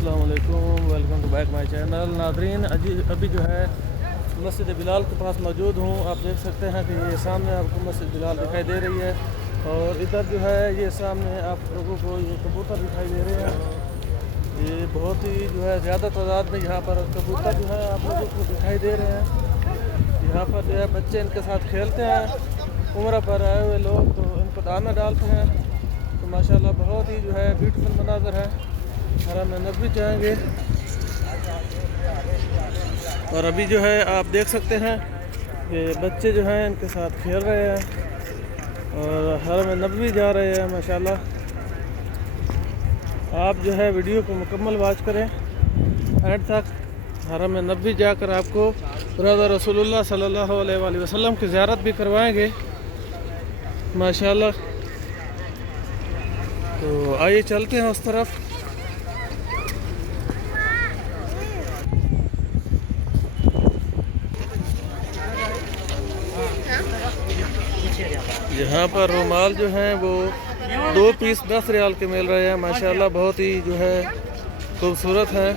अस्सलाम वालेकुम, welcome to back my channel. नादरीन, अभी जो है मस्जिद बिलाल के पास मौजूद हूँ। आप देख सकते हैं कि ये सामने आपको मस्जिद बिलाल दिखाई दे रही है और इधर जो है ये सामने आप लोगों को ये कबूतर दिखाई दे रहे हैं। ये बहुत ही जो है ज़्यादा तादाद में यहाँ पर कबूतर जो है आप लोगों को दिखाई दे रहे हैं। यहाँ पर जो है बच्चे इनके साथ खेलते हैं। उम्र पर आए हुए लोग तो इनको दाना डालते हैं। तो माशाल्लाह बहुत ही जो है ब्यूटीफुल मनाज़र है। हरम नबी जाएंगे और अभी जो है आप देख सकते हैं कि बच्चे जो हैं इनके साथ खेल रहे हैं और हरम नबी जा रहे हैं माशाल्लाह। आप जो है वीडियो को मुकम्मल वॉच करें एंड तक। हरम नबी जाकर आपको रज़ा रसूलुल्लाह सल्लल्लाहु अलैहि वसल्लम की ज़ियारत भी करवाएंगे माशाल्लाह। तो आइए चलते हैं उस तरफ। यहाँ पर रुमाल जो हैं वो 2 पीस 10 रियाल के मिल रहे हैं माशाल्लाह। बहुत ही जो है खूबसूरत है।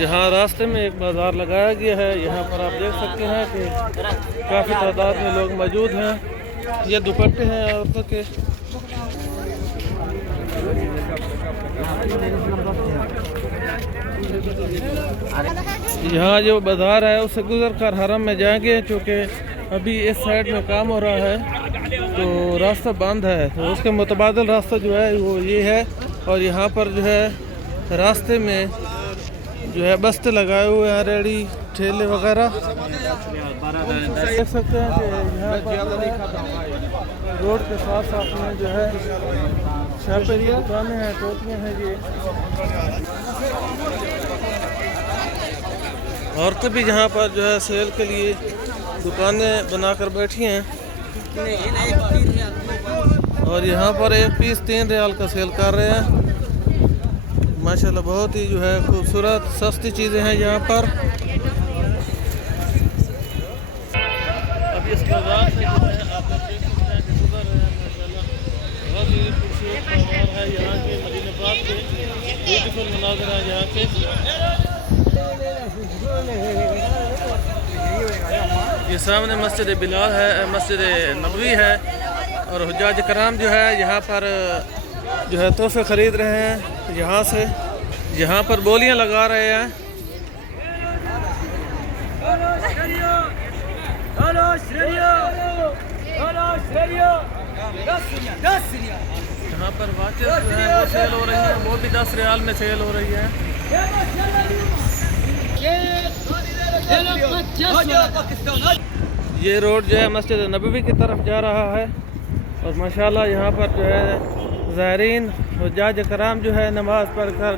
यहाँ रास्ते में एक बाज़ार लगाया गया है। यहाँ पर आप देख सकते हैं कि काफ़ी तादाद में लोग मौजूद हैं। ये दुपट्टे हैं औरतों के। यहाँ जो बाज़ार है उससे गुजर कर हरम में जाएंगे, क्योंकि अभी इस साइड में काम हो रहा है तो रास्ता बंद है। तो उसके मुतबादिल रास्ता जो है वो ये है। और यहाँ पर जो है रास्ते में जो है बस्ते लगाए हुए हैं, रेडी ठेले वगैरह देख सकते हैं कि यहाँ पर रोड के साथ साथ में जो है शर्बत की दुकानें हैं, टोपियाँ हैं। ये औरतें भी यहाँ पर जो है सेल के लिए दुकानें बनाकर बैठी हैं और यहाँ पर 1 पीस 3 रियाल का सेल कर रहे हैं माशाल्लाह। बहुत ही जो है खूबसूरत सस्ती चीज़ें हैं यहाँ पर। अब इस बाजार से जो है आप लोग देख सकते हैं कि गुजर रहे हैं माशाल्लाह। बहुत ही खूबसूरत बाजार है यहाँ के, मदीना पाक के ब्यूटीफुल मनाज़र है यहाँ के। ये सामने मस्जिद बिलाल है, मस्जिद नबवी है और हुज्जाज कराम जो है यहाँ पर जो है तोहफे ख़रीद रहे हैं। यहाँ पर बोलियां लगा रहे हैं। यहाँ पर वाचेस जो है वो सेल हो रही हैं, वो भी 10 रियाल में सेल हो रही है। ये रोड जो है मस्जिद नबवी की तरफ जा रहा है और माशाल्लाह यहाँ पर जो है ज़ायरीन हुज्जाज कराम जो है नमाज़ पढ़कर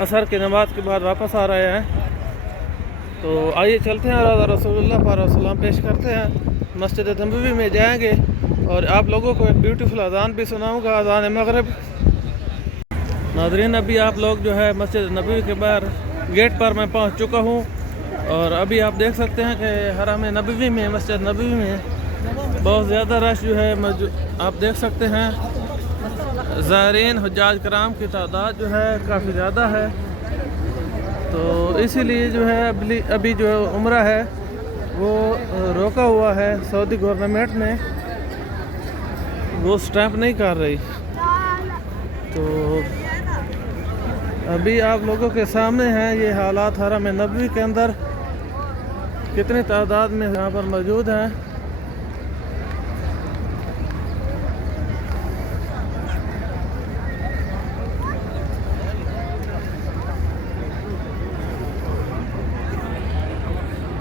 असर की नमाज के बाद वापस आ रहे हैं। तो आइए चलते हैं रज़ा रसूलुल्लाह पर सलाम पेश करते हैं। मस्जिद नबवी में जाएंगे और आप लोगों को एक ब्यूटीफुल अज़ान भी सुनाऊंगा, अज़ान मगरिब। नाज़रीन, अभी आप लोग जो है मस्जिद नबवी के बाहर गेट पर मैं पहुंच चुका हूं और अभी आप देख सकते हैं कि हरम नबवी में, मस्जिद नबवी में बहुत ज़्यादा रश जो है आप देख सकते हैं। ज़ायरीन हुज्जाज कराम की तादाद जो है काफ़ी ज़्यादा है। तो इसीलिए जो है अभी जो है उम्रा है वो रोका हुआ है। सऊदी गवर्नमेंट ने वो स्टैंप नहीं कर रही। तो अभी आप लोगों के सामने हैं ये हालात हरम नबवी के अंदर कितनी तादाद में यहाँ पर मौजूद हैं।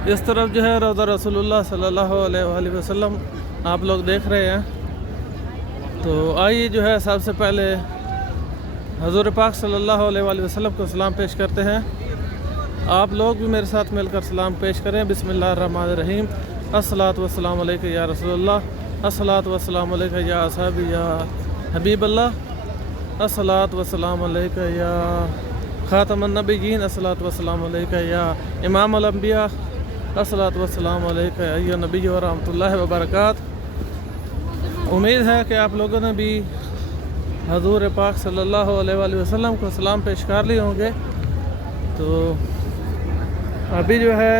इस तरफ जो है रज़ा रसूलुल्लाह सल्लल्लाहु अलैहि वसल्लम आप लोग देख रहे हैं। तो आइए जो है सबसे पहले हज़ूर पाक सल्लल्लाहु अलैहि वसल्लम को सलाम पेश करते हैं। आप लोग भी मेरे साथ मिलकर सलाम पेश करें। बिस्मिल्लाहिर्रहमानिर्रहीम। अस्सलातु वस्सलामु अलैका या रसूलल्लाह, अस्सलातु वस्सलामु अलैका या असहाबी या हबीबल्लाह, अस्सलातु वस्सलामु अलैका या खातमुन नबिय्यीन, अस्सलातु वस्सलामु अलैका या इमामुल अंबिया, अस्सलातु वस्सलामु अलैका या नबी व रहमतुल्लाहि व बरकात। उम्मीद है कि आप लोगों ने भी हजूर पाक सल्लल्लाहु अलैहि वसल्लम को सलाम पेश कर लिए होंगे। तो अभी जो है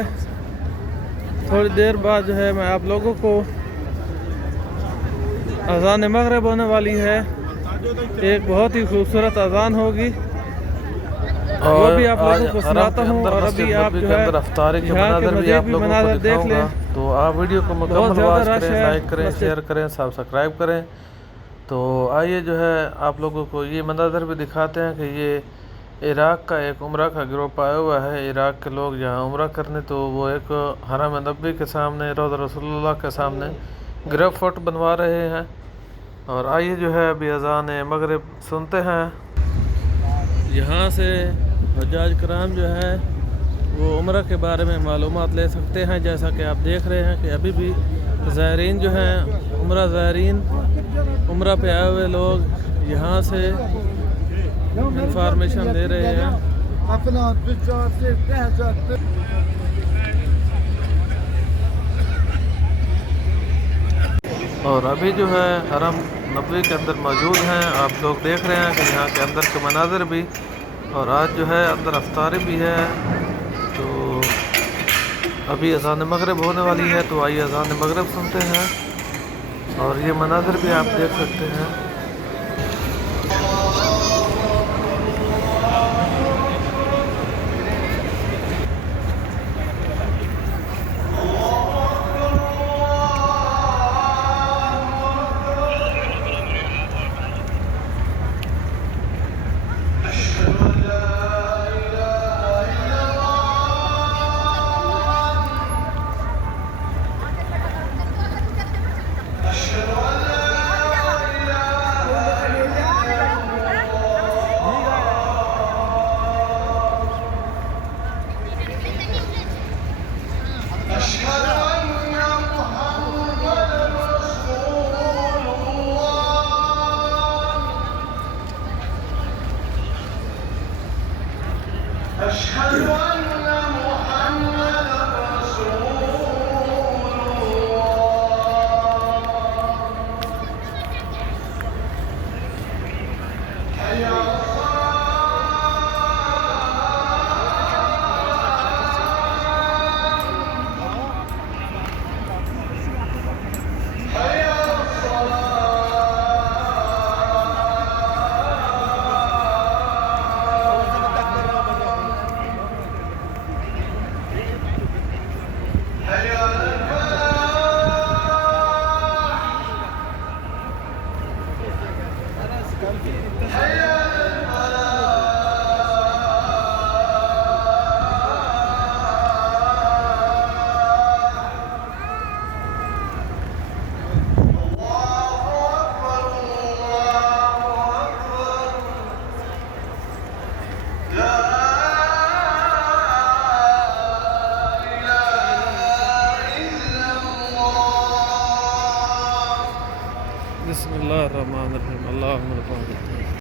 थोड़ी देर बाद जो है मैं आप लोगों को अज़ान मगरिब होने वाली है, एक बहुत ही खूबसूरत अज़ान होगी, वो भी आप लोगों को सुनाता हूँ। और अभी आप जो है यहाँ के मज़ीद भी मनाज़र देख लें। तो आप वीडियो को मुकम्मल वॉच करें, लाइक करें, शेयर करें, सब्सक्राइब करें। तो आइए जो है आप लोगों को ये मंज़र भी दिखाते हैं कि ये इराक़ का एक उम्रा का ग्रुप आया हुआ है। इराक़ के लोग यहाँ उम्रा करने, तो वो एक हरम नबी के सामने, रोज़ा रसूलुल्लाह के सामने ग्रेप फोट बनवा रहे हैं। और आइए जो है अभी अज़ान मगरिब सुनते हैं। यहाँ से हज्जाज कराम जो है वो उम्रा के बारे में मालूमात ले सकते हैं। जैसा कि आप देख रहे हैं कि अभी भी ज़ायरीन जो हैं, उम्रा ज़ायरीन, उम्रा पे आए हुए लोग यहाँ से इंफॉर्मेशन दे रहे हैं। और अभी जो है हरम नबवी के अंदर मौजूद हैं। आप लोग देख रहे हैं कि यहाँ के अंदर के मनाज़र भी, और आज जो है अंदर अफ्तारी भी है। तो अभी अज़ान मगरिब होने वाली है, तो आइए अज़ान मगरिब सुनते हैं। और ये मनाज़र भी आप देख सकते हैं। बिस्मिल्लाहिर्रहमानिर्रहीम। अल्लाहुम्मा